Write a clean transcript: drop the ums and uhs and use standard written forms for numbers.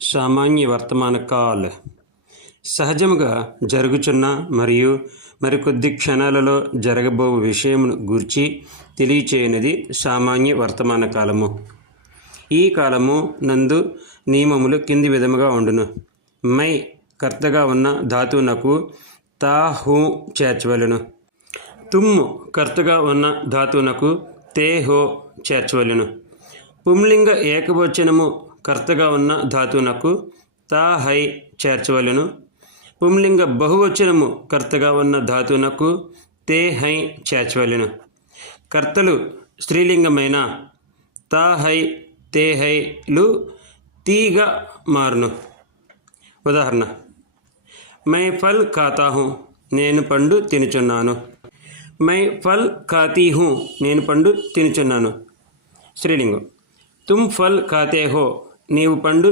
సామాన్య వర్తమాన కాల్ సహజముగా జరుగుచున్న మరియు మరికొద్ది క్షణాలలో జరగబో విషయమును గూర్చి తెలియచేయనిది సామాన్య వర్తమాన కాలము. ఈ కాలము నందు నియమములు కింది విధముగా ఉండును. మై కర్తగా ఉన్న ధాతువునకు తా హూ చేర్చవలెను. తుమ్ము కర్తగా ఉన్న ధాతువునకు తే హో చేర్చవలెను. పుంలింగ ఏకవచనము కర్తగా ఉన్న ధాతువునకు తా హై చేర్చవలెను. పుంలింగ బహువచనము కర్తగా ఉన్న ధాతువునకు తే హై చేర్చవలెను. కర్తలు స్త్రీలింగమైన తా హై తే హైలు తీగా మారును. ఉదాహరణ: మై ఫల్ ఖాతా హూ, నేను పండు తినుచున్నాను. మై ఫల్ ఖాతీ హూ, నేను పండు తినుచున్నాను. స్త్రీలింగం. తుమ్ ఫల్ ఖాతే హో, నీవు పండు